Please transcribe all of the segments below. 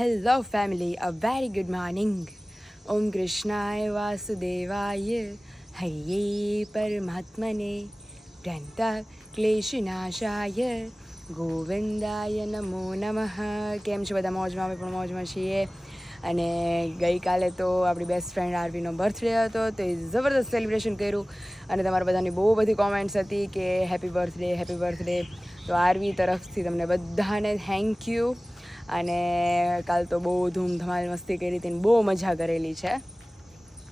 Hello family, a very good morning. Om Krishnaya Vasudevaya Hare Paramatmane Pranta Kleshinashaya Govindaya Namo Namaha. કેમ છે બધા? મોજમાં? અમે પણ મોજમાં છીએ. અને ગઈકાલે તો આપણી બેસ્ટ ફ્રેન્ડ આરવીનો બર્થડે હતો, તો એ જબરદસ્ત સેલિબ્રેશન કર્યું. અને તમારા બધાની બહુ બધી કોમેન્ટ્સ હતી કે હેપી બર્થડે. તો આરવી તરફથી તમને બધાને થેન્ક યુ. અને કાલ તો બહુ ધૂમધમાલ મસ્તી કરી હતી, બહુ મજા કરેલી છે.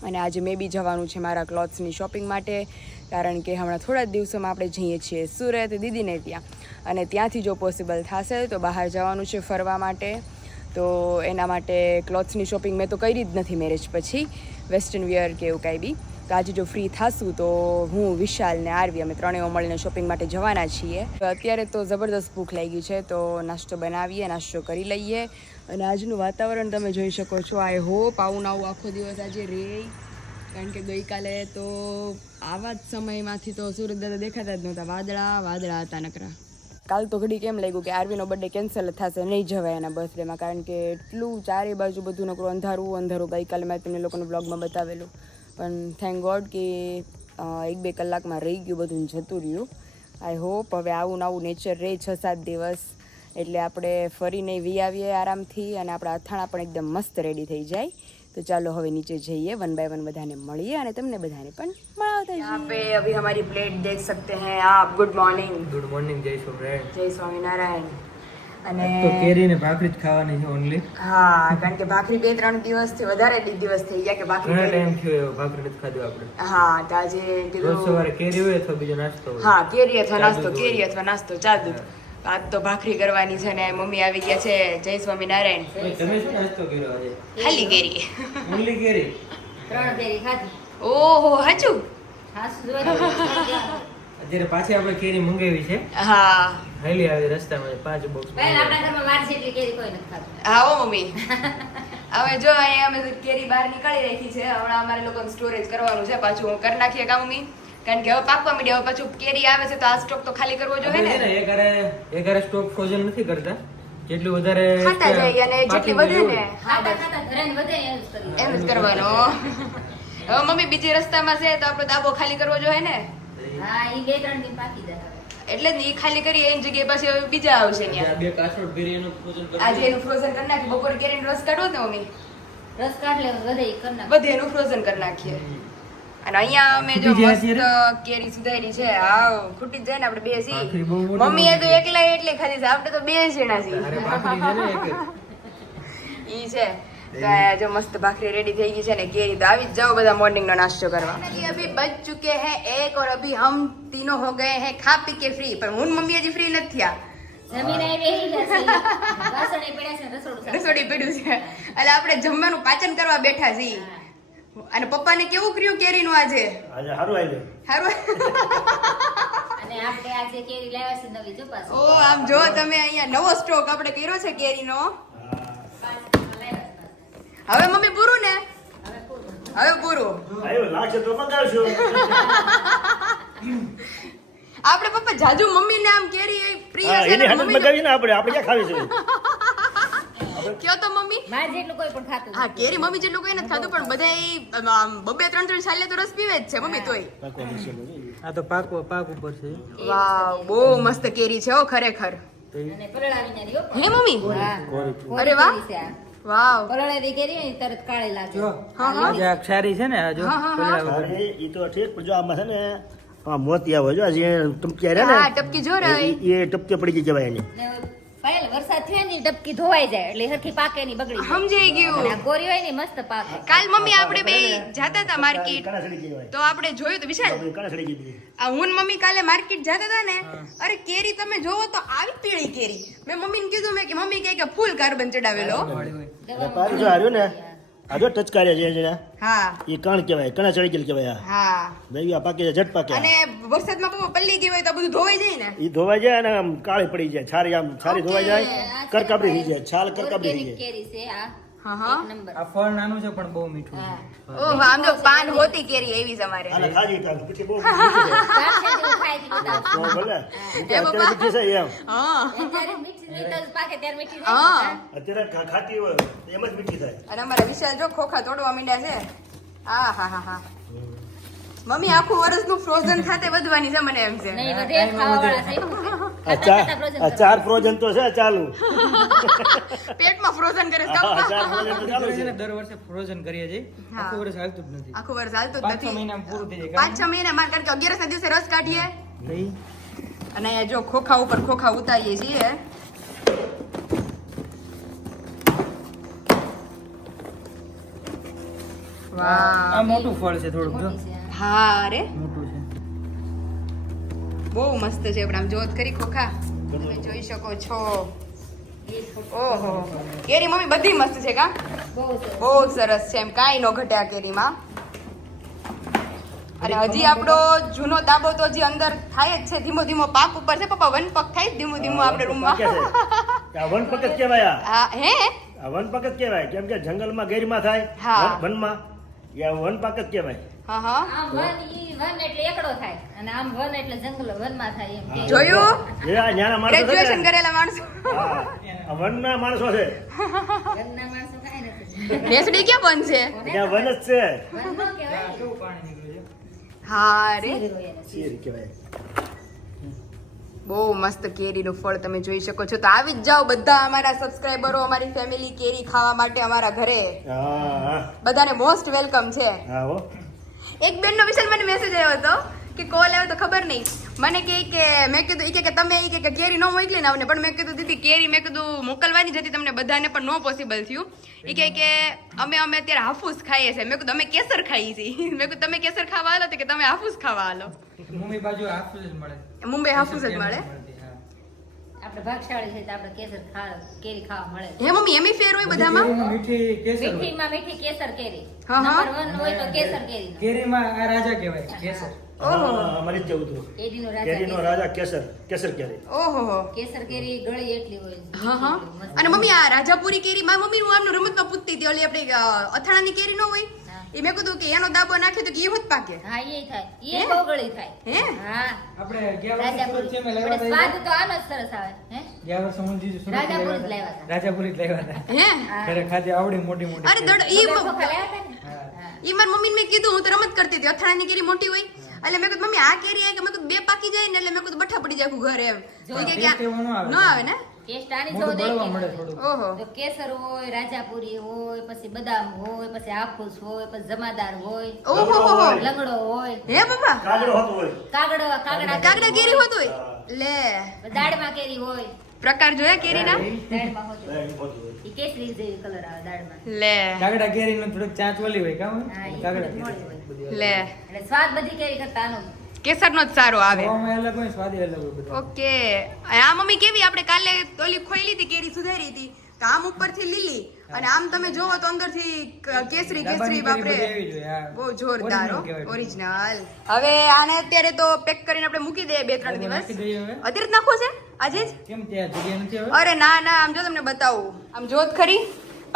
અને આજે મેં બી જવાનું છે મારા ક્લોથ્સની શોપિંગ માટે, કારણ કે હમણાં થોડા જ દિવસોમાં આપણે જઈએ છીએ સુરત દીદીને ત્યાં. અને ત્યાંથી જો પોસિબલ થશે તો બહાર જવાનું છે ફરવા માટે. તો એના માટે ક્લોથ્સની શોપિંગ મેં તો કરી જ નથી મેરેજ પછી, વેસ્ટર્ન વિયર કે એવું કાંઈ બી. તો આજે જો ફ્રી થાશું તો હું, વિશાલ ને આરવી અમે ત્રણેય મળીને શોપિંગ માટે જવાના છીએ. તો અત્યારે તો જબરદસ્ત ભૂખ લાગી છે, તો નાસ્તો બનાવીએ, નાસ્તો કરી લઈએ. અને આજનું વાતાવરણ તમે જોઈ શકો છો. આઈ હોપ આવું ને આવું આખો દિવસ આજે રહે, કારણ કે ગઈકાલે તો આવા જ સમયમાંથી તો સુરત દાદા દેખાતા જ નહોતા, વાદળા હતા નકરા. કાલ તો ઘડી કેમ લાગ્યું કે આરવીનો બર્થડે કેન્સલ થશે, નહીં જવાય એના બર્થડેમાં, કારણ કે એટલું ચારે બાજુ બધું નકરું અંધારું. ગઈકાલે મેં તમને લોકોને બ્લોગમાં બતાવેલું, પણ થેન્ક ગોડ કે 1-2 કલાકમાં રહી ગયું, બધું જતું રહ્યું. આઈ હોપ હવે આવું ને આવું નેચર રહે 6-7 દિવસ, એટલે આપણે ફરીને વી આવીએ આરામથી, અને આપણા અથાણા પણ એકદમ મસ્ત રેડી થઈ જાય. तो चलो હવે नीचे જઈએ, 1 बाय 1 બધાને મળીએ અને તમને બધાને પણ મળાવતા જઈએ. यहाँ पे अभी हमारी प्लेट देख सकते हैं आप. Good morning. जय सोमनारायण. जय स्वामीनारायण. અને તો કેરી ને ભાખરી જ ખાવાની છે ઓનલી. હા, કારણ કે ભાખરી 2-3 દિવસથી વધારે દિવસ થઈ ગયા કે ભાખરી ઘણા ટાઈમ થયો ભાખરી નથી ખાધી આપણે. હા, તો આજે કીધું સવારે કેરી હોય અથવા બીજો નાસ્તો હોય. હા, કેરી અથવા નાસ્તો, ચા દૂધ. આજ તો ભાખરી કરવાની છે ને મમ્મી આવી ગયા છે. જય સ્વામિનારાયણ. તમે શું નાસ્તો કર્યો આજે? ખાલી કેરી. ઓન્લી કેરી? 3 કેરી ખાધી. ઓહો, હાચું? અત્યારે પાછી આપણે કેરી મંગાવી છે. હા, હેલી આવી રસ્તામાં 5 બોક્સ. પહેલા આપણા ઘરમાં મારી જેટલી કેરી કોઈ નથી ખાતું. હા ઓ મમ્મી. હવે જો અહીંયા અમે કેરી બહાર નીકાળી રાખી છે, હમણાં અમારે લોકોને સ્ટોરેજ કરવાનું છે. પાછું હું કરી નાખીએ કા મમ્મી, કારણ કે હવે પાકવા માંડ્યા, હવે પાછું કેરી આવે છે તો આ સ્ટોક તો ખાલી કરવો જોઈએ ને. એકારે સ્ટોક ફ્રોઝન નથી કરતા, જેટલું વધારે ખાતા જાય અને જેટલી વધે ને ખાતા ધરાને વધે એમ જ કરવાનો. હવે મમ્મી બીજી રસ્તામાં છે તો આપણો દાબો ખાલી કરવો જોઈએ ને. હા, ઈ 2-3 દિન પાકી જાય, એટલે જ ઈ ખાલી કરી એની જગ્યાએ પછી હવે બીજા આવશે ત્યાં. બે કાસોડ ભરી એનું ફ્રોઝન કરી, આજે એનું ફ્રોઝન કરી નાખી. બપોર કેરીનો રસ કાઢો ને મમ્મી, રસ કાઢ લે વધે ઈ કરી નાખ, બધે એનું ફ્રોઝન કરી નાખીએ. અને અહીંયા અમે જો મસ્ત કેરી સુધારી છે. હા, ખૂટી જાય ને આપણે બે સી. મમ્મી એ તો એકલા એટલે ખાધી છે, આપણે તો 2 જણા છીએ. અરે ભાખરી છે ને એક ઈ છે. તો જો મસ્ત ભાખરી રેડી થઈ ગઈ છે ને કેરી તો આવી જ જાઓ બધા મોર્નિંગ નો નાસ્તો કરવા. અભી બચ ચુકે हैं 1 और अभी हम तीनों हो गए हैं खा पी के फ्री. पर હું મમ્મી હજી ફ્રી નથી થયા. રસોડી પડ્યું છે એટલે આપણે જમવાનું પાચન કરવા બેઠા છીએ. અને પપ્પાને કેવું કર્યું કેરીનું આજે? સારું અને આપણે આજે કેરી લાવ્યા છે નવી. જો પાછો ઓ આમ જો તમે અહીંયા નવો સ્ટોક આપણે કર્યો છે કેરીનો. હવે મમ્મી પૂરું ને? હવે પૂરું. આયો લાગે તો બગાડશો. આપણે પપ્પા જાજુ મમ્મી ને આમ કેરી પ્રિય છે ને મમ્મી બગાવી ને આપણે ક્યાં ખાવી છે? કયો તો મમ્મી માર જેટલું કોઈ પણ ખાતું. હા, કેરી મમ્મી જેટલું કોઈ નથી ખાતું, પણ બધાય 2-3 છાલે તો રસ પીવે જ છે મમ્મી તોય. આ તો પાક ઉપર છે. વાવ, બહુ મસ્ત કેરી છે હો ખરેખર. અને પરળાવીને રહ્યો હે મમ્મી? અરે વાહ વાવ, પરળેલી કેરી તરત કાળી લાગે. હા હા, આ ક્ષારી છે ને, આ જો પરળાવી ઈ તો ઠીક, પણ જો આમાં છે ને આ મોતી આવે જો, જે ટપકી રહે ને. હા, ટપકી જો રે, એ ટપકી પડી જવાય એની. પહેલા વરસાદ થયો ને ટપકી ધોવાઈ જાય એટલે હરખી પાકે ની બગડી જાય. સમજાઈ ગયું. આ કોરી હોય ને મસ્ત પાકે. કાલ મમ્મી આપણે બે જાતા હતા માર્કેટ, તો આપણે જોયું તો વિશાલ આ હું મમ્મી કાલે માર્કેટ જાતા હતા ને, અરે કેરી તમે જોવો તો આવી પીળી કેરી. મેં મમ્મીને કીધું, મેં કે મમ્મી કહે કે ફૂલ કાર્બન ચડાવેલો. પાણી જો હાર્યો ને, આ જો ટચ કરે છે. હા, એ કણ કહેવાય, કણા ચડી ગયેલ કહેવાય. હા ભાઈ, આ પાકે ઝટ પાકે. અને વરસાદમાં પપ્પા પલ્લી ગઈ હોય તો બધું ધોવાઈ જાય ને. ઈ ધોવાઈ જાય અને આમ કાળી પડી જાય, છારી ધોવાઈ જાય, કરકાબડી થઈ જાય, છાલ કરકાબડી થઈ જાય. કેરી છે આ. હા હા એક નંબર. આ ફળ નાનું છે પણ બહુ મીઠું હા. છે. ઓહ આમ તો પાન હોતી કેરી એવી જ અમારે આને ખાજી તાર પછી બહુ મીઠી છે. ગાંઠિયા જેવું ખાઈ કીધું તો. તો ભલે એ બાપા. અત્યારે મીઠી છે એમ હા જ્યારે મીઠી નહીં તો પાકે ત્યારે મીઠી હા. થાય. અત્યારે ખાટી હોય એમ જ મીઠી થાય અને અમારા વિશાલ જો ખોખા તોડવા માંડ્યા છે આ હા હા હા મમ્મી આખું વર્ષનું ફ્રોઝન ખાતે વધવાની છે મને એમ છે નહીં વધે ખાવાવાળા છે એવું છે. આ ચાર ફ્રોઝન તો છે ચાલુ પેટમાં ફ્રોઝન કરે છે હા, કાપા. ચાર frozen તો ચાલુ છે છે ને દર વર્ષે ફ્રોઝન કરીએ છીએ હા. આખું વર્ષ હાલતું જ નથી આખું વર્ષ હાલતું જ 5-6 નથી મહિનામાં પૂરું થઈ જાય 5-6 મહિના માર કારણ કે 11 ના દિવસે રસ કાઢીએ નહીં અને અહીંયા જો ખોખા ઉપર ખોખા ઉતારીએ છીએ આ વાહ મોટું ફળ છે થોડુંક જો મોટી છે. હા રે મોટું છે બહુ મસ્ત છે પણ આમ જોત કરી ખોખા તમે જોઈ શકો છો ઓહો કેરી મમ્મી બધી મસ્ત છે કા બહુ છે. બહુ જ સરસ છે એમ કાંઈ નો ઘટે આ કેરીમાં અને હજી આપણો જૂનો દાબો તો હજી અંદર થાય જ છે ધીમો ધીમો પાક ઉપર છે પપ્પા વન પક થાય જ ધીમું ધીમું આપણે રૂમમાં પાકે છે. આ વનપક જ કહેવાય આ. હા હે આ વનપક જ કહેવાય કેમ કે જંગલમાં ગેરીમાં થાય હા. વનમાં એ આ વનપાક જ કહેવાય હા હા આમ વન ઈ વન એટલે એકડો થાય અને આમ વન એટલે જંગલ વનમાં થાય એમ કે. જોયું જે આ ન્યાના માણસો છે ગ્રેજ્યુએશન ને, કરેલા માણસો હા, આ વનના માણસો છે વનના માણસો કાંઈ નથી. ભેંસડી ક્યાં બનશે ત્યાં વન જ છે વન નો કહેવાય. કેવું પાણી નીકળ્યું છે હા રે શીરો એને. શીર કહેવાય બહુ મસ્ત કેરીનું ફળ તમે જોઈ શકો છો તો આવી જ જાઓ બધા અમારા સબસ્ક્રાઇબરો અમારી ફેમિલી કેરી ખાવા માટે અમારા ઘરે હા હા બધાને મોસ્ટ વેલકમ છે હા હો એક બેનનો વિશાલ મને મેસેજ આવ્યો હતો કે કોલ આવ્યો તો ખબર નહીં મને કહે કે મેં કીધું ઈ કે તમે ઈ કે કેરી ન મોકલી ને આવને પણ મેં કીધું દીદી કેરી મેં કીધું મોકલવાની જ હતી તમને બધાને પણ નો પોસિબલ થયું ઈ કે અમે અત્યારે હાફૂસ ખાઈએ છીએ મેં કીધું અમે કેસર ખાઈએ છીએ મેં કીધું તમે કેસર ખાવા હાલો તો કે તમે હાફૂસ ખાવા હાલો મુંબઈ બાજુ હાફૂસ જ મળે મુંબઈ હાફૂસ જ મળે મળતી, હા. આપણે ભાગશાળી છે તો આપણે કેરી ખાવા મળે. હે મમ્મી એમી ફેર હોય બધામાં કેરીમાં મીઠી કેસર હોય. મીઠીમાં મીઠી કેસર કેરી. હા, હા. નંબર 1 હોય તો કેસર કેરી. કેરીમાં આ રાજા કહેવાય કેસર ઓહો હા, અમારી જ જવું હતું કેરીનો રાજા કેરીનો કેસર. રાજા કેસર કેરી ઓહો કેસર કેરી ગળી એટલી હોય. હા હા મસ્ત. અને મમ્મી આ રાજાપુરી કેરી મારી મમ્મી હું આમનું રમતમાં પૂછતી હતી ઓલી આપણે અથાણાની કેરી ન હોય હા. એ મેં કીધું કે એનો દાબો નાખ્યો તો કે એ હોત પાકે હા ઈ થાય. ઈ બહુ ગળી થાય. હે હા. આપણે ગયા વર્ષે રાજાપુરી. સુરત છે, મેં પણ લેવા સ્વાદ હતા. તો આનો જ સરસ આવે. હે? ગયા વર્ષે હું જીજુ સુરત રાજાપુરી જ લાવ્યા લાવ્યા હતા. હતા. રાજાપુરી જ લાવ્યા હતા હે હા. ઘરે ખાધી આવડી મોટી મોટી અરે કેરી. ઈ બબે ખોખા લાવ્યા હતા ને? હા. હા. ઈ મારી મમ્મીને મેં કીધું હું તો રમત કરતી હતી અથાણાની કેરી મોટી હોય એટલે મેં કીધું મમ્મી આ કેરી આવે કે મેં કીધું બે પાકી જાય ને એટલે મેં કીધું બઠા પડી જાય આખું ઘર એમ તો ઈ કે ટેસ્ટ એવો ન આવે. ન આવે ને ટેસ્ટ આની મોટું જેવો બળવા મળે દેખી થોડું. ઓહો તો કેસર હોય, રાજાપુરી હોય, પછી બદામ હોય, પછી હાફૂસ હોય, પછી જમાદાર હોય, ઓહો હો હો લંગડો હોય, હે બાપા કાગડો હોતો હોય કાગડા કાગડા કેરી હોતું હોય લે દાળમાં કેરી હોય, પ્રકાર જોયા કેરીના દાળમાં હોય. કાગડો હોતું હોય ઈ કેસરી જેવી કલર આવે દાળમાં. લે કાગડા કેરીનો થોડોક ચાંચ ઓલી હોય કાં હા, ઈ કાગડા મોળી કેરી હોય. બધી લે એટલે સ્વાદ બધી કેરી કરતા આનો કેસરનો જ સારો આવે ખાવામાં અલગ હોય સ્વાદ અલગ હોય બધું ઓકે આ મમ્મી કેવી આપણે કાલે ઓલી ખોઈ લીધી કેરી સુધારી હતી તો આમ ઉપરથી લીલી અને આમ તમે જોવો તો અંદરથી કેસરી કેસરી બાપરે બહુ જોરદાર ઓરિજિનલ હવે આને અત્યારે તો પેક કરીને આપણે મૂકી દઈએ 2-3 દિવસ અત્યારે જ નાખવો છે આજે જ કેમ ત્યાં જગ્યા નથી હવે અરે ના ના આમ જો તમને બતાવું આમ જોત ખરી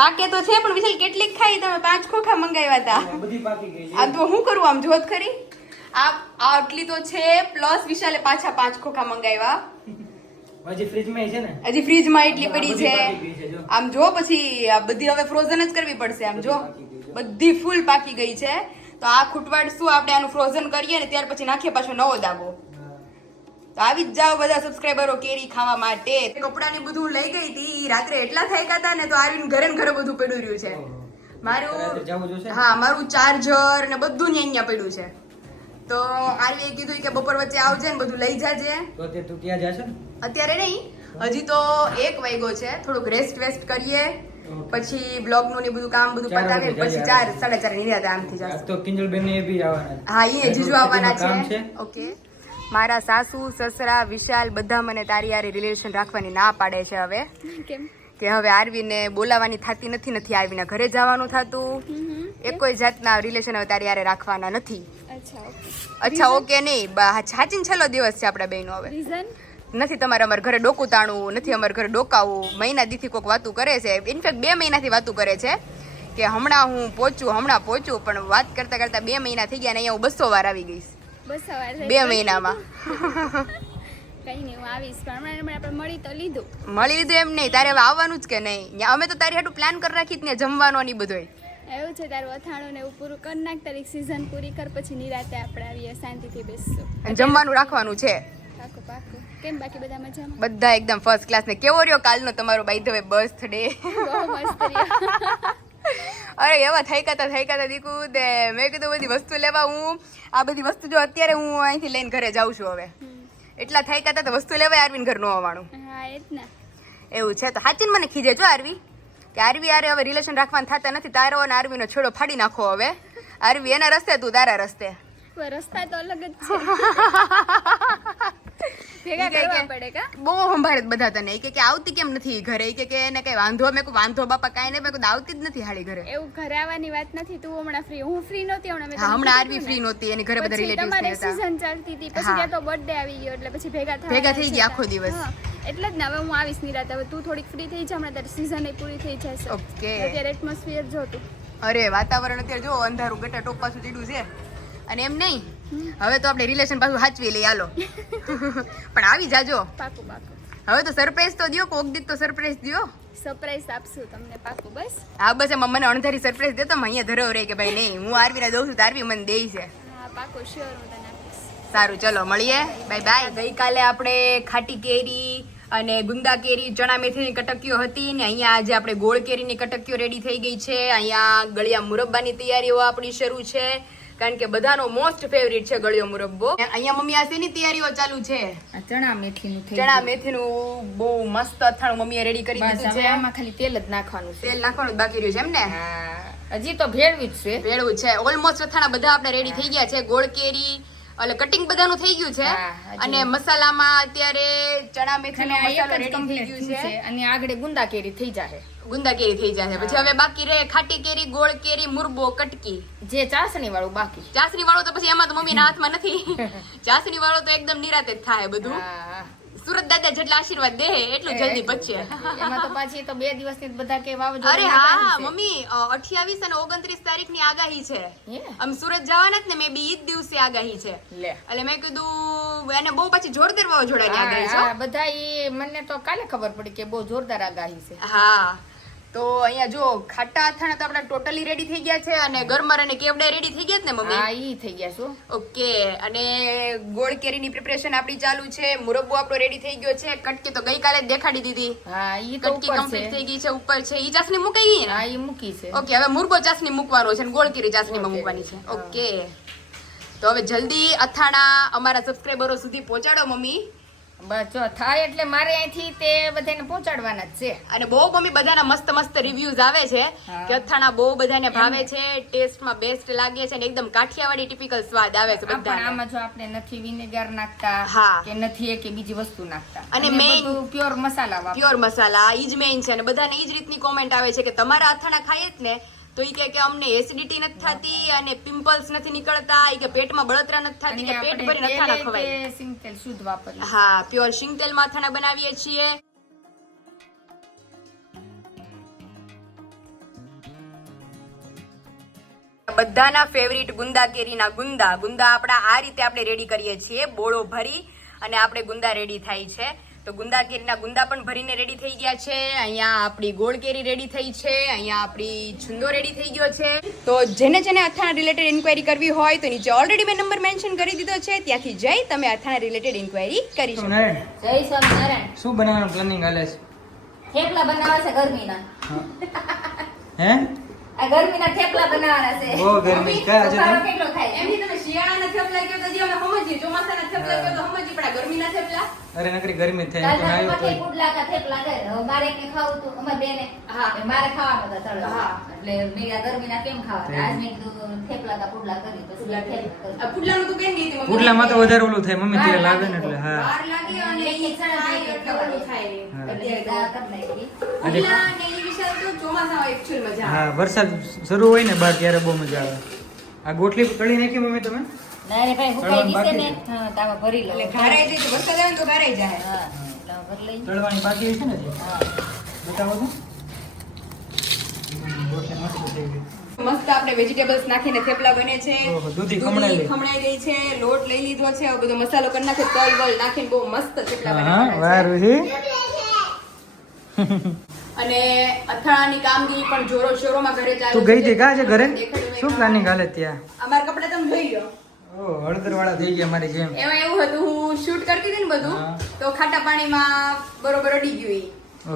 પાકે તો છે પણ વિશાલ કેટલીક ખાઈ તમે 5 ખોખા મંગાવ્યા હતા બધી પાકી ગઈ છે આમ તો હું કરું આમ જોત ખરી આ આટલી તો છે પ્લસ વિશાલે પાછા 5 ખોખા મંગાવ્યા હજી ફ્રીજમાં છે ને હજી ફ્રીજમાં એટલી પડી બધી છે પાકી ગઈ છે જો. આમ જો પછી આ બધી હવે ફ્રોઝન જ કરવી પડશે આમ જો બધી ફૂલ પાકી ગઈ છે તો આ ખૂટવાડ શું આપણે આનું ફ્રોઝન કરીએ ને ત્યાર પછી નાખીએ પાછો નવો દાબો તો આવી જ જાઓ બધા સબસ્ક્રાઇબરો કેરી ખાવા માટે કપડાને બધું લઈ ગઈ હતી ઈ રાત્રે એટલા થાક્યા હતા ને તો આવીને ઘરે ને ઘરે બધું પડ્યું રહ્યું છે રાત્રે મારું જવું જોશે ને? હા મારું ચાર્જર ને બધું ને અહીંયા પડ્યું છે તો આરવીએ કીધું કે બપોર વચ્ચે આવજે ને બધું લઈ જાજે તો તે તું ત્યાં જશે ને અત્યારે નહીં હજી તો 1 વાગ્યો છે થોડુંક રેસ્ટ વેસ્ટ કરીએ પછી બ્લોગ નું ને બધું કામ બધું 4 પતાવીને વાગે પછી જઈએ. 4-4:30 નિરાતે આમથી આજ જશે તો કિંજલબેન ને એ બી આવવાના છે. હા એ જીજુ આવવાના કામ છે ઓકે મારા સાસુ સસરા વિશાલ બધા મને તારી હારે રિલેશન રાખવાની ના પાડે છે હવે કે હવે આરવીને બોલાવાની થતી નથી આરવીના ઘરે જવાનું થતું એક કોઈ જાતના રિલેશન હવે તારી હારે રાખવાના નથી અચ્છા ઓકે નહીં સાચીને છેલ્લો દિવસ છે આપણા બેનો હવે નથી તમારે અમારા ઘરે ડોકું તાણવું, નથી અમારા ઘરે ડોકાવું, મહિના દીથી કોઈક વાતું કરે છે. ઇનફેક્ટ 2 મહિનાથી વાતું કરે છે કે હમણાં હું પહોંચું, પણ વાત કરતા કરતા 2 મહિના થઈ ગયા ને અહીંયા હું 200 વાર આવી ગઈશ 2 મહિનામાં. કઈ નહીં હું આવીશ પણ હમણાં આપણે મળી તો લીધું એમ નહીં, તારે હવે આવવાનું જ કે નહીં? અમે તો તારી હાટું પ્લાન કરી રાખી ને જમવાનો ની બધોય. એવું છે તારું અથાણું ને એવું પૂરું કરી નાખ, તારી સીઝન પૂરી કર, પછી નિરાતે આપણે આવીએ, શાંતિથી બેસશું. અને જમવાનું રાખવાનું છે. પાકું પાકું. કેમ બાકી બધા મજામાં? બધા એકદમ ફર્સ્ટ ક્લાસ. ને કેવો રહ્યો કાલનો તમારો બાય ધ વે બર્થડે? બહુ મસ્ત રહ્યો. અરે એવા થઈકાતા દીકુ તે મેં કીધું બધી વસ્તુ લેવા, હું આ બધી વસ્તુ જો અત્યારે હું અહીંથી લઈને ઘરે જાઉં છું. હવે એટલા થઈકાતા તો વસ્તુ લેવાય આરવીન ઘર નો આવવાનું. હા એ જ ને. એવું છે તો હાચીને મને ખીજે જો આરવી કે આરવી યારે હવે રિલેશન રાખવાના થતા નથી. તારો અને આરવીનો છેડો ફાડી નાખો હવે. આરવી એના રસ્તે, તું તારા રસ્તે. રસ્તા તો અલગ જ છે. ભેગા કરવા પડે કા? બહુ સંભાળે બધા તને કે આવતી કેમ નથી ઘરે, કે એને કઈ વાંધો? મેં કહું વાંધો બાપા કાંઈ નહીં, મેં કહું આવતી જ નથી હાળી ઘરે. એવું ઘરે આવવાની વાત નથી, તું હમણાં ફ્રી, હું ફ્રી નહોતી હમણાં. હા હમણાં આરવી ફ્રી નહોતી, એની ઘરે બધા રિલેટિવ્સ તમારે હતા. સીઝન ચાલતી હતી, પછી ત્યાં તો બર્થડે આવી ગયો એટલે પછી ભેગા થઈ ગયા આખો દિવસ. એટલે જ ને હવે હું આવીશ નિરાતે. હવે તું થોડીક ફ્રી થઈ જા, હમણાં તારી સીઝન એ પૂરી થઈ જશે. ઓકે. અત્યારે એટમોસ્ફિયર જો તું. અરે વાતાવરણ અત્યારે જો અંધારું ગટા ટોપ પાછું ચીડું છે. અને એમ નહીં, હવે તો આપણે રિલેશન પાછું સાચવી લઈ હાલો. પણ આવી જાજો. પાકું પાકું. હવે તો સરપ્રાઈઝ તો દ્યો, કોક દીક તો સરપ્રાઈઝ દ્યો. સરપ્રાઈઝ આપશું તમને પાકું. બસ હા બસ એમાં મને અણધારી સરપ્રાઈઝ દેતો, અહીંયા ધરવ રહે કે ભાઈ નહીં હું આરવીને દઉં છું, તારવી મને દે છે. હા પાકું શ્યોર હું તને આપીશ. સારું ચલો મળીએ, બાય બાય. ગઈકાલે આપણે ખાટી કેરી અને ગુંદા કેરી ચણા મેથીની કટકીઓ હતી ને અહીંયા આજે આપણે ગોળ કેરીની કટકીઓ રેડી થઈ ગઈ છે. અહીંયા ગળિયા મુરબ્બાની તૈયારીઓ આપણી શરૂ છે, કારણ કે બધાનો મોસ્ટ ફેવરિટ છે ગળિયો મુરબ્બો. અહીંયા મમ્મી આ શેની તૈયારીઓ ચાલુ છે? ચણા મેથીનું ચણા મેથીનું બહુ મસ્ત અથાણું મમ્મીએ રેડી કરી દીધું છે. આમાં ખાલી તેલ જ નાખવાનું છે. તેલ નાખવાનું બાકી રહ્યું છે એમ ને? હજી તો ભેળવી જ છે. ભેળવું છે. ઓલમોસ્ટ અથાણા બધા આપણે રેડી થઈ ગયા છે. ગોળ કેરી એટલે કટિંગ બધાનું થઈ ગયું છે. અને મસાલામાં અત્યારે ચણા મેથીનો મસાલો રેડી થઈ ગયું છે અને આગળ ગુંદા કેરી થઈ જાય. ગુંદા કેરી થઈ જશે. પછી હવે બાકી રહે ખાટી કેરી, ગોળ કેરી, મુરબો, કટકી. જે ચાસણી વાળું બાકી. ચાસણી વાળું તો પછી એમાં તો મમ્મીના હાથમાં નથી. ચાસણી વાળું તો એકદમ નિરાતે જ થાય બધું. સુરત દાદા જેટલા આશીર્વાદ દે એટલું જલ્દી પચે. એમાં તો પાછી તો 2 દિવસની બધા કે વાવજો. અરે હા મમ્મી 28 અને 29 તારીખની આગાહી છે. આમ સુરત જવાના જ ને મે બી ઈ જ દિવસે આગાહી છે. એટલે મેં કીધું એને બહુ પછી જોરદાર વાવાઝોડાની આગાહી છે. બધા ઈ મને તો કાલે ખબર પડી કે બહુ જોરદાર આગાહી છે. હા તો અહીંયા જો ખાટા અથાણા તો આપણા ટોટલી રેડી થઈ ગયા છે અને ગરમર અને કેવડા રેડી થઈ ગયા ને મમ્મી? હા ઈ થઈ ગયા છો. ઓકે. અને ગોળ કેરીની પ્રિપરેશન આપણી ચાલુ છે. મુરબ્બો આપણો રેડી થઈ ગયો છે. કટકી તો ગઈકાલે જ દેખાડી દીધી. હા ઈ તો કટકી કમ્પ્લીટ થઈ ગઈ છે. ઉપર છે ઈ ચાસણી મુકાઈ ગઈ ને? હા ઈ મૂકી છે. ઓકે હવે મુરબ્બો ચાસણી મૂકવાનો છે અને ગોળ કેરી ચાસણીમાં મૂકવાની છે. ઓકે તો હવે જલ્દી અથાણા અમારા સબસ્ક્રાઇબરો સુધી પહોંચાડો મમ્મી. બસ જો થાય એટલે મારે અહીંથી તે બધાને પહોંચાડવાના જ છે. અને બહુ મમ્મી બધાના મસ્ત મસ્ત રિવ્યુઝ આવે છે કે અથાણા બહુ બધાને ભાવે છે, ટેસ્ટમાં બેસ્ટ લાગે છે અને એકદમ કાઠિયાવાડી ટિપિકલ સ્વાદ આવે છે બધાને. આમાં જો આપણે નથી વિનેગર નાખતા કે નથી કે બીજી વસ્તુ નાખતા અને મેઈન પ્યોર મસાલા વાપરો. પ્યોર મસાલા ઈ જ મેઈન છે. અને બધાને ઈ જ રીતની કોમેન્ટ આવે છે કે તમારા અથાણા ખાઈએ જ ને તો ઈ કે અમને એસિડિટી નથી થતી અને પિમ્પલ્સ નથી નીકળતા, ઈ કે પેટમાં બળતરા નથી થતી, કે પેટ ભરીને અથાણા ખવાય. સિંગ તેલ શુદ્ધ વાપરીએ. હા પ્યોર સિંગ તેલમાં અથાણા બનાવીએ છીએ. બધાના ફેવરિટ ગુંદા કેરીના ગુંદા આપણા આ રીતે આપણે રેડી કરીએ છીએ. બોળો ભરી અને આપણે ગુંદા રેડી થાય છે. તો ગુંદા કેરીના ગુંદા પણ ભરીને રેડી થઈ ગયા છે. અહીંયા આપણી ગોળ કેરી રેડી થઈ છે. અહીંયા આપણી છુંદો રેડી થઈ ગયો છે. તો જેને અથાણા રિલેટેડ ઇન્ક્વાયરી કરવી હોય તો નીચે ઓલરેડી મેં નંબર મેન્શન કરી દીધો છે, ત્યાંથી જઈ તમે અથાણા રિલેટેડ ઇન્ક્વાયરી કરી શકો. જય સ્વામિનારાયણ. શું બનાવવાનું પ્લાનિંગ હાલે છે? થેપલા બનાવવા છે ગરમીના. હે આ ગરમીના થેપલા બનાવવાના છે. બહુ ગરમી છે આજે તો. કેટલો થાય એમની તમે શિયાળાના થેપલા કહો તો અમે સમજીએ, ચોમાસાના થેપલા કહો તો સમજીએ, પણ આ ગરમીના થેપલા અરે નકરી ગરમી થાય તો આવ્યો તો પુડલા કા થેપલા કરે. હવે મારે કે ખાવું તો અમાર બેને મારે ખાવાનું હતા તળવા. એટલે મેં આ ગરમીના કેમ ખાવા, આજ મેં કીધું થેપલા કા પુડલા કરી પછી થેપલા. પુડલાનું તો કેમ દીધી મમ્મી? પુડલામાં તો વધારે ઓલું થાય મમ્મી તેલ લાગે ને એટલે. હા વાર લાગે અને એક થાય એટલે ઓલું થાય. એટલે દા કર નાખી. પુડલા ને ઈ વિશે તો ચોમાસામાં એકચ્યુઅલ મજા આવે. હા વરસાદ શરૂ હોય ને બહાર ત્યારે બહુ મજા આવે. આ ગોટલી તળી નાખી મમ્મી તમે? ના રે ભાઈ હુકાઈ ગઈ છે ને હા તાવા ભરી લો એટલે ઘારાઈ જાય તો વરસાદ આવે ને તો ઘારાઈ જાય. હા એટલે હવે ભરી લઈ તળવાની બાકી છે ને હજી? હા બતાવો તો. રોટલી મસ્ત થઈ ગઈ. મસ્ત આપણે વેજીટેબલ્સ નાખીને થેપલા બને છે. ઓહો, દૂધી ખમણાઈ ખમણાઈ ગઈ છે, લોટ લઈ લીધો છે, હવે બધો મસાલો કરી નાખે, તલ વલ નાખીને બહુ મસ્ત થેપલા હા બનાવવાના વાહ છે. રૂહી. અને અથાણાની કામગીરી પણ જોરો શોરોમાં ઘરે ચાલુ તું ગઈ હતી કા છે ઘરે? દેખાડ્યું શું એમાં. પ્લાનિંગ હાલે ત્યાં? અમારા કપડા તમે જોઈ લો. ઓ હળદર વાળા થઈ ગયા મારી જેમ. એમાં એવું હતું, હું શૂટ કરતી હતી ને બધું, હા. તો ખાટા પાણીમાં બરોબર અડી ગયું ઈ.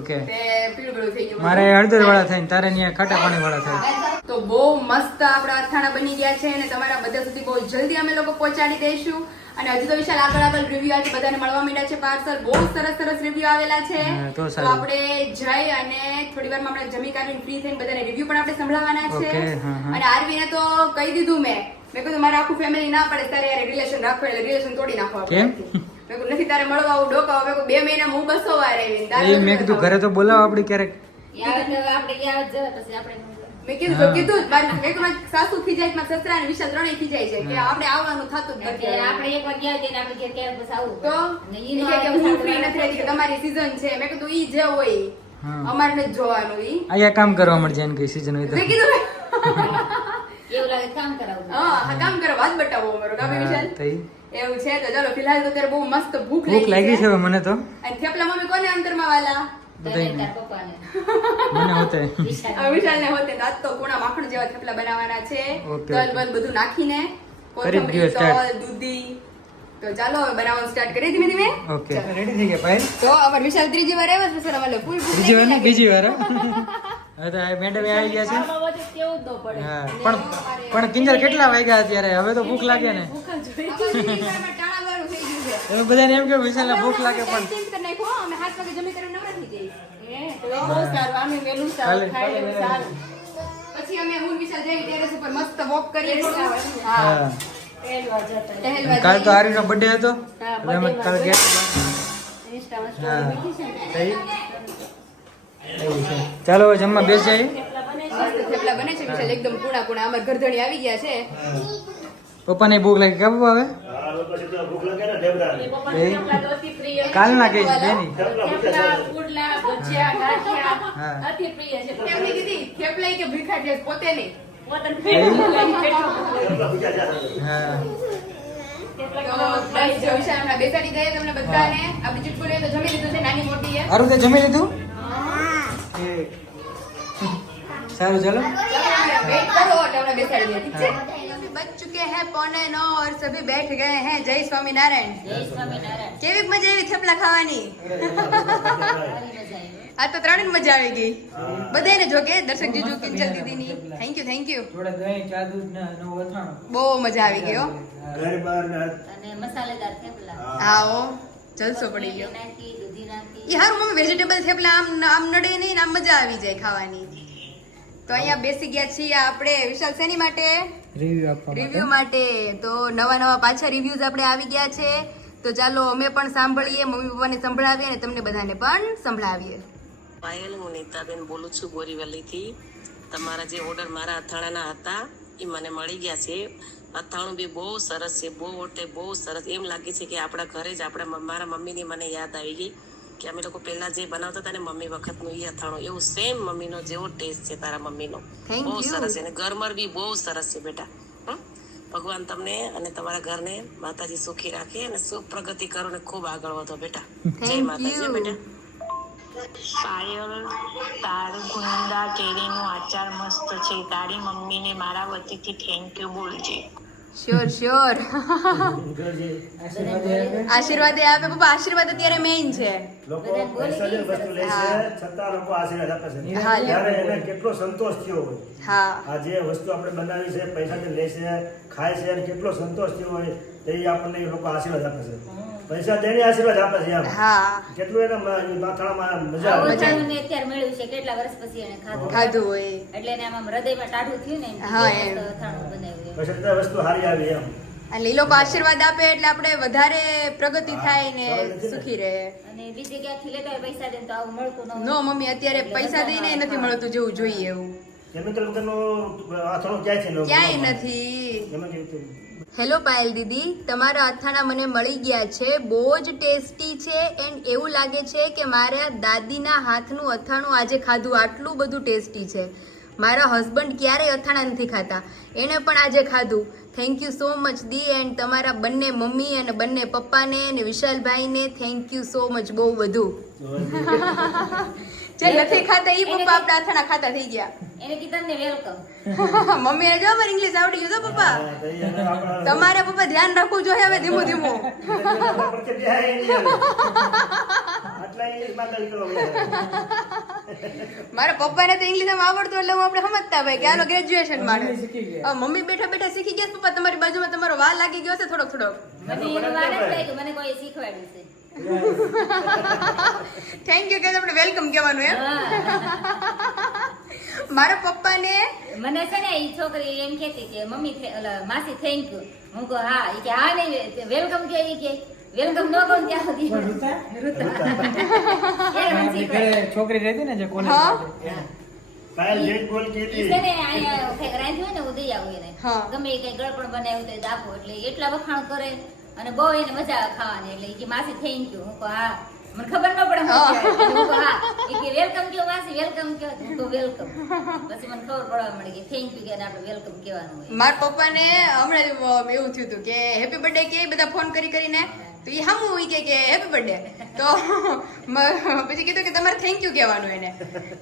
ઓકે. તે પીળું થઈ ગયું મારે બધું. હળદર વાળા થાય ને તારે ત્યાં ખાટા પાણી વાળા થાય. તો બહુ મસ્ત આપણા અથાણા બની ગયા છે અને તમારા બધા સુધી બહુ જલ્દી અમે લોકો પહોંચાડી દઈશું. અને હજી તો વિશાલ આગળ રિવ્યુ આજે બધાને મળવા માંડ્યા છે પાર્સલ. બહુ સરસ રિવ્યુ આવેલા છે. હા, તો તો સારું. આપણે જઈ અને થોડી વારમાં આપણે જમી કાઢીને ફ્રી થઈને બધાને રિવ્યુ પણ આપણે સંભળાવવાના છે. ઓકે, હા, હા. અને આરવીને તો કહી દીધું મેં કીધું મારે આખું ફેમિલી ના પડે તારે યાર રિલેશન રાખો એટલે રિલેશન તોડી નાખો આપણે. કેમ? મેં કીધું નથી તારે મળવા આવું ડોકા. મેં કીધું 2 મહિનામાં હું 200 વાર આવીને તારે એ મેં કીધું ઘરે તો બોલાવો આપણે ક્યારેક. યાર તો આપણે યાર જ પછી આપણે મેં કીધું હા. કીધું જ. મારી એક મારી સાસુ ખીજાય છે, મારા સસરા અને વિશાલ ત્રણેય ખીજાય છે કે આપણે આવવાનું થતું જ નથી. આપણે એક વાર ગયા છીએ ને આપણે ઘેર ક્યારે બસ આવું તો ને ઈ કહે કે હું ફ્રી નથી રહેતી કે તમારી સીઝન છે. મેં કીધું ઈ જે હોય હા. અમારે નથી જોવાનું ઈ. અહીંયા કામ કરવા મળશે એને કઈ સીઝન હોય તો. મેં કીધું એવું લાગે કામ કરાવું હા કામ કરો, વાત બતાવો અમારો કામ વિશાલ. હા, તઈ. એવું છે તો ચાલો ફિલહાલ તો અત્યારે બહુ મસ્ત ભૂખ ભૂખ લાગી છે હવે મને તો. અને થેપલા મમ્મી કોને અંતરમાં વાલા? બધાયને. તાર પપ્પાને મને હોતે. વિશાલ ને હોતે આજ તો કુણા માખણ જેવા થેપલા બનાવવાના છે. ઓકે, તલ ઓકે. બલ બધું નાખીને કરી કોથમરી, દઈએ start. તલ, દૂધી. તો ચાલો હવે બનાવવાનું સ્ટાર્ટ કરીએ ધીમે ધીમે. ઓકે રેડી થઈ ગયા ભાઈ. તો અમાર વિશાલ ત્રીજી વાર આવ્યો છે સર અમારે ફૂલ ભૂખ બીજી વાર ને લાગી બીજી વાર હો. હવે તો આ મેડમ આવી ગયા છે. આમાં વચ્ચે કેવું જ ન પડે હા પણ કિંજલ કેટલા વાગ્યા અત્યારે? હવે તો ભૂખ લાગે ને. ટાણાવાળું થઈ ગયું છે. હવે બધાને એમ કે વિશાલને ભૂખ લાગે પણ Change કરી નાખ્યું હો. અમે 7 વાગે જમી કરીને નવરા થઈ જઈએ. તો બહુ સારું આમે વેલું સારું કાલે- ખાઈ લેવું સારું પછી અમે હું વિશાલ જઈ ટેરેસ ઉપર મસ્ત વોક કરીએ થોડું. હા. હા પહેલવા જતા ટહેલવા કાલ તો જઈએ. આર્યનો બર્થડે હતો હા, એટલે અમે કાલ ગયા હતા. ઇન્સ્ટામાં હા. સ્ટોરી મૂકી છે ને તઈ. એવું છે. ચાલો હવે જમવા બેસી જઈએ. મસ્ત થેપલા બને છે વિશાલ એકદમ કુણા કુણા. અમાર ઘરધણી આવી ગયા છે. પપ્પાને ભૂખ લાગી કા પપ્પા હવે? હા, હવે પછી તો ભૂખ લાગે ને ઢેબરાને. એ? કાલના કહીશ બેની. થેપલા ભૂખ્યા છે. પુડલા ભજીયા ગાંઠિયા હા. અતિ પ્રિય છે એમની કીધી થેપલા ઈ કે ભીખા છે પોતે નહીં. પોતાનું પેટ લઈને પેટમાં થેપલા ભૂખ્યા છે. હા તો બસ જો વિશાલ હમણાં બેસાડી દઈએ તમને બધાને. આપણી ચીટકુલીએ તો જમી લીધું છે નાની મોટી એ. અરુણ તે જમી લીધું? એ. સારું ચાલો. वेट करो तो हमने बेसाड़ी दिया ठीक है अभी बज चुके हैं 8:45 और सभी बैठ गए हैं जय स्वामीनारायण જય સ્વામિનારાયણ કેવી મજા આવી થેપલા ખાવાની સારી મજા આવી આ તો ત્રણેય મજા આવી ગઈ બધાને જો કે દર્શક જીજુ કિંજલ દીદીની થેન્ક યુ થોડા દહીં ચા દૂધ ને નવું અથાણું. બહુ મજા આવી ગઈ હો ઘર બહાર ના અને મસાલેદાર થેપલા આવો જલસો પડી ગયો નાખી દૂધી નાખી ઈ હારું મમ્મી વેજીટેબલ થેપલા આમ નડે નહીં ને આમ મજા આવી જાય ખાવાની તો અહીંયા બેસી ગયા છીએ આપણે વિશાલ શેની માટે રિવ્યુ આપવા માટે. રિવ્યુ માટે તો નવા પાછા રિવ્યુઝ આપણે આવી ગયા છે તો ચાલો અમે પણ સાંભળીએ મમ્મી પપ્પાને સંભળાવીએ અને તમને બધાને પણ સંભળાવીએ પાયલ હું નીતાબેન બોલું છું બોરીવલીથી. તમારા જે ઓર્ડર મારા અથાણાના હતા એ મને મળી ગયા છે. અથાણું બી બહુ સરસ છે, બહુ સરસ. એમ લાગે છે કે આપણા ઘરે જ મારા મમ્મીની મને યાદ આવી ગઈ કે અમે લોકો પહેલા જે બનાવતા હતા ને મમ્મી વખતનું એ અથાણું એવું સેમ મમ્મીનો જેવો ટેસ્ટ છે તારા મમ્મીનો. Thank બહુ you. સરસ છે અને ગરમર બી બહુ સરસ છે બેટા. હં? ભગવાન તમને અને તમારા ઘરને માતાજી સુખી રાખે અને શુભ પ્રગતિ કરો ને ખૂબ આગળ વધો બેટા. જય થેન્ક માતાજી યુ બેટા. પાયલ તારું ગુંદા કેરીનું આચાર મસ્ત છે. તારી મમ્મીને મારા વતીથી થેન્ક યુ બોલજે. શ્યોર આશીર્વાદ એ આપે પપ્પા આશીર્વાદ અત્યારે મેઇન છે લોકો પૈસા જે વસ્તુ લે છે છતાં લોકો આશીર્વાદ આપે છે હા, લ્યો. ત્યારે એને કેટલો સંતોષ થયો હોય હા આ જે વસ્તુ આપણે બનાવી છે પૈસા જે લે છે ખાય છે અને કેટલો સંતોષ થયો હોય તે આપણને એ લોકો આશીર્વાદ આપે છે પૈસા દઈને આશીર્વાદ આપે છે એમ હા કેટલું એને માથામાં મજા આવે છે અથાણું ને અત્યારે મળ્યું છે કેટલા વર્ષ પછી એને ખાધું ખાધું હોય એટલે એને આમ હૃદયમાં ટાઢું થયું ને હા, મસ્ત એમ. અથાણું બનાવ્યું પછી તે વસ્તુ સારી આવી એમ એટલે એ લોકો આશીર્વાદ આપે એટલે આપણે વધારે પ્રગતિ થાય ને સુખી રહે અને બીજે ક્યાંથી લેતા હોય પૈસા દે તો આવું મળતું ન નો મમ્મી અત્યારે પૈસા દઈને નથી મળતું જેવું જોઈએ એવું કેમિકલ વગરનું અથાણું ક્યાંય છે લોકો ક્યાંય નથી. એમાં કેવું થયું? હેલો પાયલ દીદી, તમારા અથાણા મને મળી ગયા છે, બહુ જ ટેસ્ટી છે એન્ડ એવું લાગે છે કે મારા દાદીના હાથનું અથાણું આજે ખાધું, આટલું બધું ટેસ્ટી છે. મારા હસબન્ડ ક્યારેય અથાણા નથી ખાતા, એણે પણ આજે ખાધું. થેન્ક યુ સો મચ દી, એન્ડ તમારા બંને મમ્મી અને બંને પપ્પાને અને વિશાલભાઈને થેન્ક યુ સો મચ બહુ બધું. જે નથી ખાતા ઈ પપ્પા આપણા અથાણા ખાતા થઈ ગયા. એને કીધું ને વેલકમ. મમ્મીને જો અમારે ઇંગ્લિશ આવડી ગયું તો પપ્પા. હા, તો એને આપણા- તમારે પપ્પા ધ્યાન રાખવું જોઈએ હવે ધીમું ધીમું. આપણા પર કે બેહાય નહીં આવે. આટલા ઇંગ્લિશમાં તો નીકળવા મળ્યા. મારા પપ્પાને તો ઇંગ્લિશ એમ આવડતું એટલે હું આપણે સમજતા ભાઈ કે આનો ગ્રેજ્યુએશન મમ્મી મારે. શીખી ગયા. હવે મમ્મી બેઠા બેઠા શીખી ગયા છે. પપ્પા તમારી બાજુમાં તમારો વાલ લાગી ગયો છે થોડોક થોડોક. મને એનું વાર જ લાગ્યું, મને કોઈ શીખવાડ્યું છે. થેન્ક યુ કે આપણે વેલકમ કહેવાનું એમ. હા. મારા પપ્પાને મને છે ને ઈ છોકરી એમ કહેતી કે મમ્મી માસી થેન્ક યુ. હું કહું હા. ઈ કે હા નહીં વેલકમ કે ઈ કે વેલકમ ન કહું ત્યાં સુધી પણ રૂતા? ત્યારે મને આપણી ઘરે શીખવાડ્યું. છોકરી રહેતી ને જે કોલેજ હા. પાયલ જેટ બોલ કે ઈ છે ને અહીંયા કંઈક રાંધ્યું હોય ને ઉદય આવું એને હા. ગમે એ કંઈ ગળપણ બનાવ્યું તો આપો એટલે એટલા વખાણ કરે અને બહુ એને મજા આવે ખાવાની. એટલે ઈ કે માસી થેન્ક યુ. હું કહું હા. મને ખબર ન પડે શું કહેવાય. એટલે હું કહું હા. ઈ કે વેલકમ કયો માસી વેલકમ કયો. હું કહું વેલકમ. પછી મને ખબર પડવા મળી કે થેન્ક યુ કે આપણે વેલકમ કહેવાનું હોય. મારા પપ્પાને હમણાં જ એવું થયું હતું કે હેપી બર્થડે કે બધા ફોન કરી કરીને તો એ સામું ઈ કે હેપી બર્થડે તો પછી કીધું કે તમારે થેન્ક યુ કહેવાનું એને.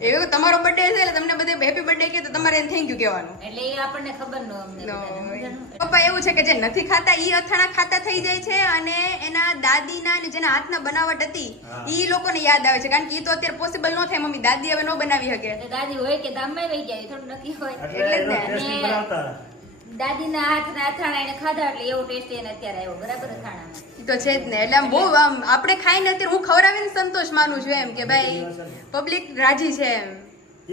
એવું તમારો બર્થડે છે એટલે તમને બધે હેપી બર્થડે કે તો તમારે એને થેન્ક યુ કહેવાનું. એટલે એ આપણને ખબર ન અમને બધાને. પપ્પા એવું છે કે જે નથી ખાતા ઈ અથાણા ખાતા થઈ જાય છે અને એના દાદીના ને જેના હાથના બનાવટ હતી ઈ લોકોને યાદ આવે છે કારણ કે ઈ તો અત્યારે પોસિબલ ન થાય. મમ્મી દાદી હવે ન બનાવી શકે. એટલે દાદી હોય કે ગામમાં વહી ગયા એ થોડું નક્કી હોય. એટલે એટલે જ ને. ટેસ્ટી બનાવતા. દાદીના હાથના અથાણા એને ખાધા એટલે એવો ટેસ્ટ એને અત્યારે આવ્યો બરાબર અથાણામાં. ઈ તો છે જ ને. એટલે આમ બહુ આમ આપણે ખાઈને અત્યારે હું ખવડાવીને સંતોષ માનું છું એમ કે ભાઈ પબ્લિક રાજી છે એમ.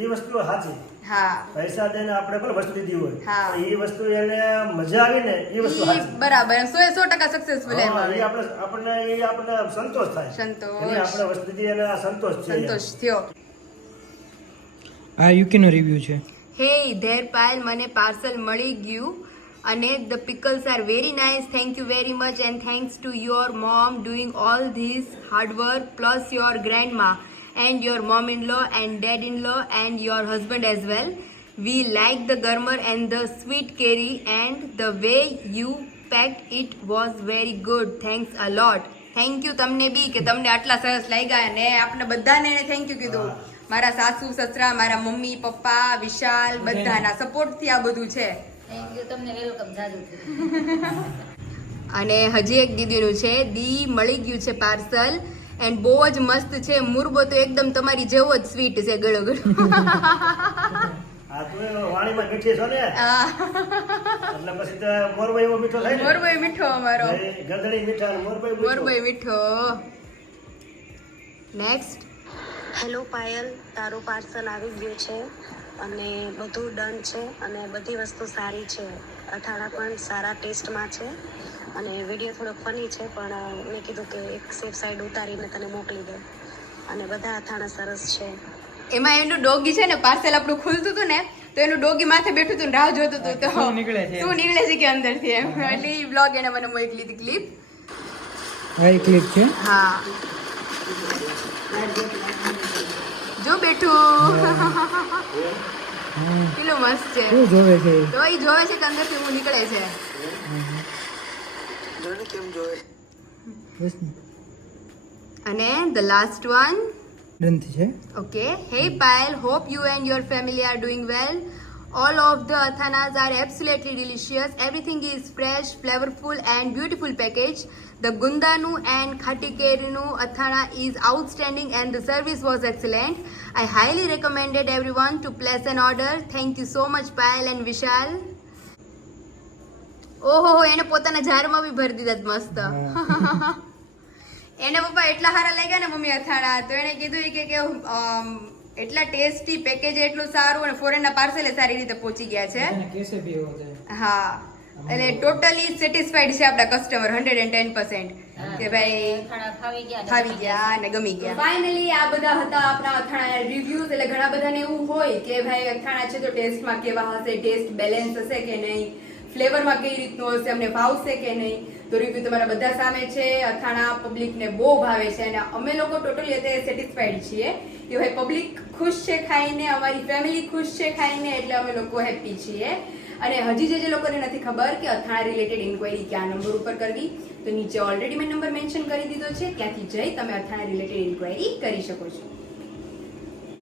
એ વસ્તુ સાચી. હા પૈસા દઈને આપણે પણ વસ્તુ લીધી હોય હા. પણ એ વસ્તુ એને મજા આવી ને એ વસ્તુ ઈ સાચી. બરાબર 100% સક્સેસફુલ એમ હા, આવે. એ આપણને સંતોષ થાય. સંતોષ. એની આપણે વસ્તુ લીધી એને આ સંતોષ છે. સંતોષ થયો. આ યુકીનો રિવ્યુ છે. હે ધેર પાયલ, મને પાર્સલ મળી ગયું અને the pickles are very nice. Thank you very much and thanks to your mom doing all this hard work plus your grandma and your mom-in-law and dad-in-law and your husband as well. We like the garmar and the sweet curry and the way you packed it was very good. Thanks a lot. Thank you તમને બી કે તમને આટલા સરસ લાગ્યા અને આપણે બધાને એને થેન્ક યુ કીધું. મારા સાસુ સસરા, મારા મમ્મી પપ્પા, વિશાલ બધાના સપોર્ટથી આ બધું છે. થેન્ક યુ તમને વેલકમ જાજુ. અને હજી એક દીદીનું છે, દી મળી ગયું છે પાર્સલ એન્ડ બહુ જ મસ્ત છે. મુરબો તો એકદમ તમારી જેવો જ સ્વીટ છે, ગળો ગળો. આ તો વાણીમાં મીઠી છો ને એટલે પછી તો મોરબો એવો મીઠો થાય ને. મોરબો મીઠો અમારો. ગંધણી મીઠા અને મોરબો મીઠો. મોરબો મીઠો. નેક્સ્ટ. હેલો પાયલ, તારું પાર્સલ આવી ગયું છે અને બધું ડન છે અને બધી વસ્તુ સારી છે. અથાણા પણ સારા ટેસ્ટમાં છે અને વિડીયો થોડો ફની છે પણ મેં કીધું કે એક સેફ સાઈડ ઉતારીને તને મોકલી દે. અને બધા અથાણા સરસ છે. એમાં એનું ડોગી છે ને, પાર્સલ આપણું ખુલતું હતું ને તો એનું ડોગી માથે બેઠું હતું ને રાહ જોતું હતું તો શું નીકળે છે? શું નીકળે છે કે અંદરથી એમ. એટલે ઈ બ્લોગ એને મને મોકલી હતી ક્લિપ. આ ક્લિપ છે. હા જો બેઠું કેટલું મસ્ત છે. શું જોવે છે? તો ઈ જોવે છે કે અંદરથી હું નીકળે છે. બસ ને. અને ધ લાસ્ટ વન. ડનથી છે. Okay. Hey Payal, hope you and your family are doing well. All of the athanas are absolutely delicious. Everything is fresh, flavorful and beautiful package. The gundanu and khatikeri'nu athana is outstanding and the service was excellent. I highly recommended everyone to place an order. Thank you so much Payal and Vishal. ઓહો એને પોતાના જારમાં બી ભરી દીધા મસ્ત. એને પપ્પા એટલા સારા લાગ્યા ને મમ્મી અથાણા તો એને કીધું કે એટલા ટેસ્ટી પેકેજ એટલું સારું અને ફોરેનના પાર્સલે સારી રીતે પહોંચી ગયા છે. અને કેસે ભી હો જાય. હા એટલે ટોટલી સેટિસ્ફાઈડ છે આપણા કસ્ટમર 110% કે ભાઈ અથાણા ફાવી ખાવી ગયા અને ગમી ગયા. ફાઇનલી આ બધા હતા આપણા અથાણા રિવ્યુઝ. એટલે ઘણા બધાને એવું હોય કે ભાઈ અથાણા છે તો ટેસ્ટમાં કેવા હશે, ટેસ્ટ બેલેન્સ હશે કે નહીં, ફ્લેવરમાં કઈ રીતનું હશે, અમને ભાવશે કે નહીં. તો રિવ્યુ તમારા બધા સામે છે. અથાણા પબ્લિકને બહુ ભાવે છે અને અમે લોકો ટોટલી અત્યારે સેટિસ્ફાઈડ છીએ કે ભાઈ પબ્લિક ખુશ છે ખાઈને, અમારી ફેમિલી ખુશ છે ખાઈને, એટલે અમે લોકો હેપી છીએ. અને હજી જે લોકોને નથી ખબર કે અથાણા રિલેટેડ ઇન્ક્વાયરી કયા નંબર ઉપર કરવી, તો નીચે ઓલરેડી મેં નંબર મેન્શન કરી દીધો છે, ત્યાંથી જઈ તમે અથાણા રિલેટેડ ઇન્ક્વાયરી કરી શકો છો.